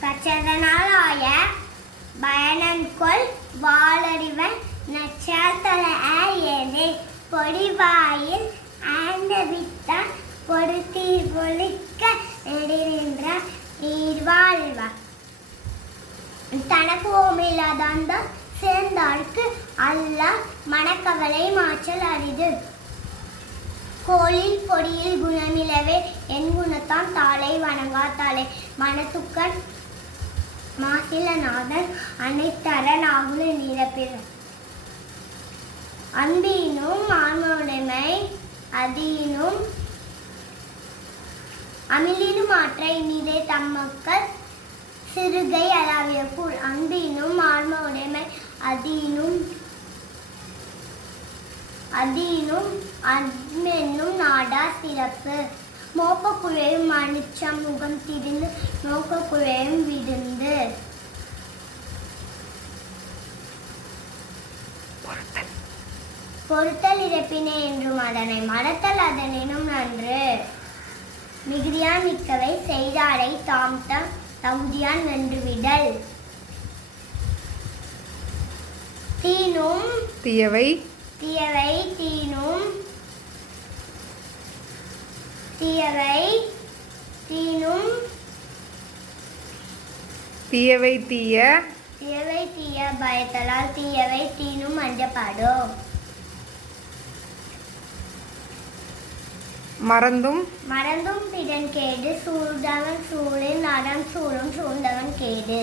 பச்சதனால் ஆய பயனன்கொள் வாளறிவன் நச்சாத்தல ஏனே பொடிவாயில் ஆண்டவித்தான் பொறுத்தீர் பொழிக்க நெடுநின்ற நீர்வாழ்வா தனக்கு ஓமையில்லாத சேர்ந்தாருக்கு அல்ல மனக்கவலை மாற்றல் அரிது கோளில் பொடியில் குணமிலவே என் குணத்தான் தாளை வணங்கா தாளை மனத்துக்கன் மாசிலநாதன் அனைத்தர நாகுல நிரப்பிற அன்பினும் ஆன்மவுடைமை அதீனும் அமிலினும் ஆற்ற இனிதே தம்மக்கள் சிறுகை அளாவிய கூழ் அன்பினும் ஆன்ம உடைமை அதீனும் அன்மென்னும் நாடா சிறப்பு மோப்பக்குழையும் மனுச்சம் முகம் திரிந்து நோக்கக்குழையும் விடுந்து பொறுத்தல் இறப்பினை என்றும் அதனை மறத்தல் அதனினும் நன்று மிகுதியான் மிக்கவை செய்தாரை தாம் தகுதியான் வென்றுவிடல் தீனும் தீயவை தீனும் தீயவை தீய பயத்தலால் தீயவை தீனும் அஞ்சப்படும் மறந்தும் பிறன் கேடு சூழ்ந்தவன் சூழின் நடம் சூழும் சூழ்ந்தவன் கேடு